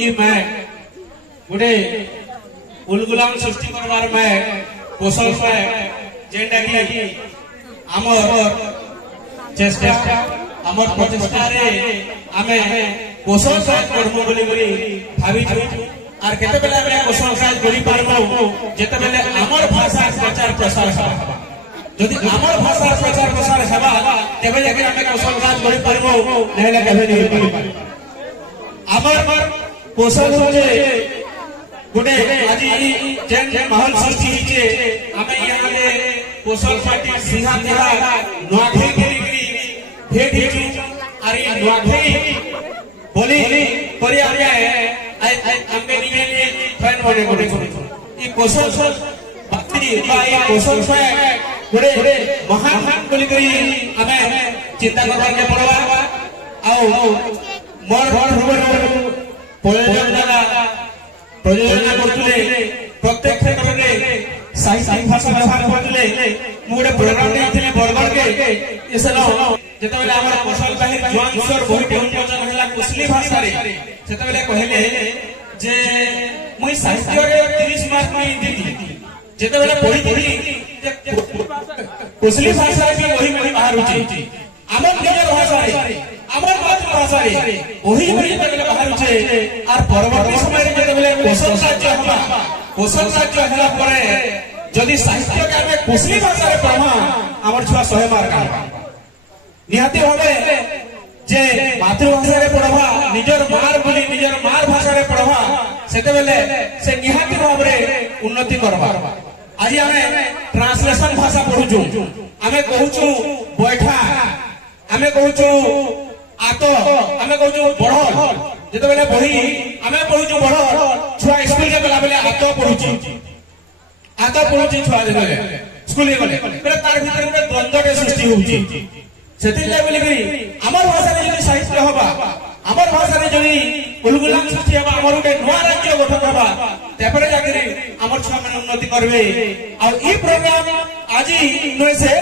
कि मैं गोटे उलगुलाम सृष्टि करवार मैं कौशल में जेंडा की आमर चेष्टा आमर प्रचेष्टा रे आमे कौशल साज करबो बोली बोली भाबी छु आर केते बेला आमे कौशल साज करि पारबो जेते बेले आमर भाषा प्रचार प्रसार हेबा जदि आमर भाषा प्रचार प्रसार हेबा तेबे जाके आमे कौशल साज करि पारबो नहेले केबे नै पारबो आमर कौशल जे गुडे आज जेन माहौल सृष्टि हिचे आमे यहाँ ले कौशल पार्टी सिंहा देहा नोआखई करी भेट हिचु आरे नोआखई बोली करी आमे निजे फैन बने बने ई कौशल बाती बा ई कौशल से गुडे महान बोली करी आमे चिंता करबार के पड़वा आउ मोर प्रयोजन करतुले प्रत्येक क्षेत्र में साहित्य भाषा व्यवहार करतुले मोरे प्रोग्राम देथिले बरगढ़ के एसलो जेते बेले हमर कौशल बाहिर जवान स्वर बहुत उन्मोचन होला कुशली भाषा रे जेते बेले कहले जे मुई साहित्य रे 30 मार्क में देती जेते बेले पढी कुशली भाषा के वही बाहर होची हमर निजर भाषा रे हमर मातृभाषा रे वही वही बेले बाहर होचे आर परवर्ती समय रे जेते बेले कौशल राज्य होला परे जदि साहित्य के हमें कुशली भाषा रे पढ़ा हमर छुआ 100 मार्क आबा निहाती भाबे जे मातृभाषा रे पढ़वा निजर मार बोली निजर मार भाषा रे पढ़वा सेते बेले से निहाती भाव रे उन्नति करबा आज हमें ट्रांसलेशन भाषा पढुचु हमें कहूचु बैठा हमें कहूचु आतो हमें कहूचु बढ़ल जेते बेले बही हमें पढुचु बढ़ल छुआ स्कूल के बेला बेले आतो पढुची छुआ जे बेले स्कूल गले बेले तार भीतर गोटे द्वंद्वटे सृष्टि होउची सेति ले बोली करी हमर भाषा रे जदि साहित्य होबा हमर भाषा रे जदि उलगुलाम सृष्टि होबा हमर गोटे नवा राज्य गठन होबा तेपरे जाकरी हमर छुआ माने उन्नति करबे आ ई प्रोग्राम आजी नय से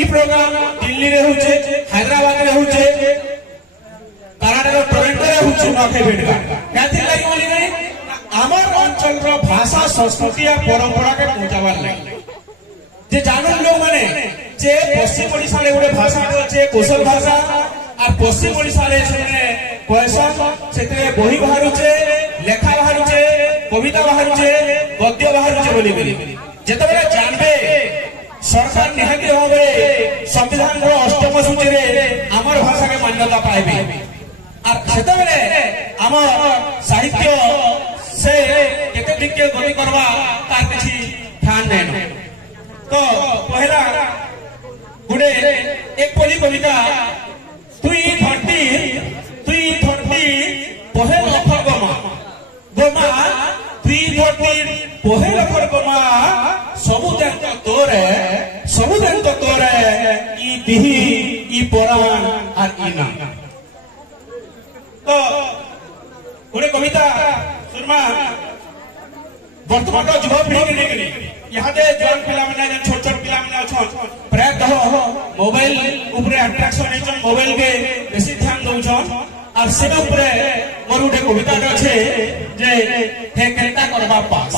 ई प्रोग्राम दिल्ली रे होचे हैदराबाद रे होचे कर्नाटक टोरंटो रे होचे नखे भेटका काती लागि बोली करी हमर अंचल रो भाषा संस्कृति आ परंपरा के पहुंचावार लागि जे जानन लोग माने जे पश्चिम ओडिसा रे गोटे भाषा अछि कौशल भाषा आ पश्चिम ओडिसा रे से पैसा सेते बही बाहरुचे लेखा बाहरुचे कविता बाहरुचे गद्य बाहरुचे बोली बोली जेते बेला जानबे सरकार निहाती भाबे संविधान रो अष्टम सूची रे हमर भाषा के मान्यता पाइबे आ सेते बेले हमर साहित्य से केते दिक्के गति करबा तार किछि ठान नै तो पहला गुडे एक बोली कविता तुई धरती पहेल अखर गमा तुई धरती पहेल अखर गमा सबु देन तोरे ई दिही ई परान आर ई नाम तो गुडे कविता सुरमा वर्तमान युवा पीढ़ी के लेके यहाँ दे जवान पिला माने छोट पिला माने अछन प्रायतः मोबाइल ऊपर अट्रैक्शन नेचन मोबाइल के बेसी ध्यान दउछन और सेबे ऊपर मोर उठे कविता अछि जे हे केनता करबा पास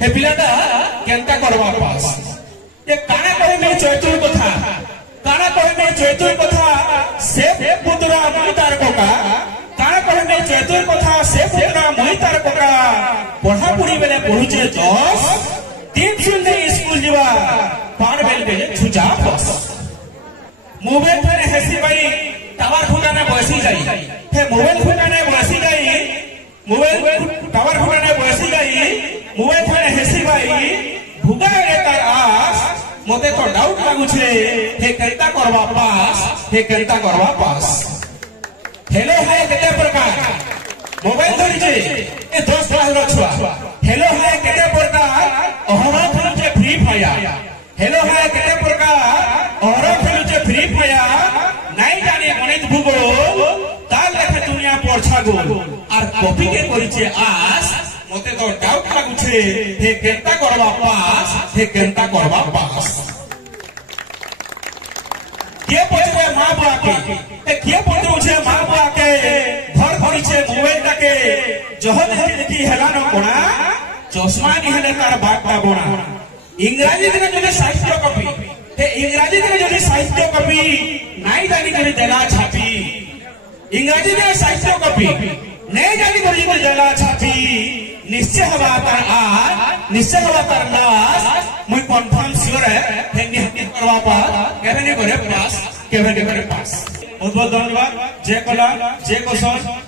हे पिलाटा केनता करबा पास ये काना कहि में चैतुर कथा से पुतरा मुई तार कोका काना कहि में चैतुर कथा से पुतरा मुई तार कोका पढ़ा पढ़ी बेले पहुंचे 10 तीन सुनने स्कूल जीवा पार बेल बेले छुचा बस मोबाइल पर हेसी भाई टावर खुदाने बसी जाई हे मोबाइल खुदाने बसी जाई मोबाइल टावर खुदाने बसी जाई मोबाइल पर हेसी भाई भुगा रे तार आस मते तो डाउट लागु छे हे केनता करबा पास हेलो हाय केते प्रकार मोबाइल धरि छे ए 10 क्लास रो छुआ हेलो हाय केते प्रकार ओहरा खेलुचे फ्री फायर हेलो हाय केते प्रकार ओहरा खेलुचे फ्री फायर नाइ जाने गणित भूगोल तार लेखा दुनिया पढ़छा गोल आर कॉपी के करिचे आस मते तो डाउट लागुछे हे केनता करबा पास के पछे मां बाप के ए के पछे मां बाप के घर भरी छे मोबाइल टाके जह देखी हेला न कोना चश्मा नि हेले तार बाटा बोना इंग्राजी दिन जो साहित्य कवि ते इंग्राजी दिन जो साहित्य कवि नाई जानी करे देला छापी इंग्राजी दिन साहित्य कवि नहीं जानी करे जो देला छापी निश्चय हवा तार आज निश्चय हवा तार लास्ट मुई कन्फर्म श्योर है हे निहति करवा पा केबे नहीं करे पास केबे नहीं करे पास बहुत बहुत धन्यवाद जय कला जय कौशल।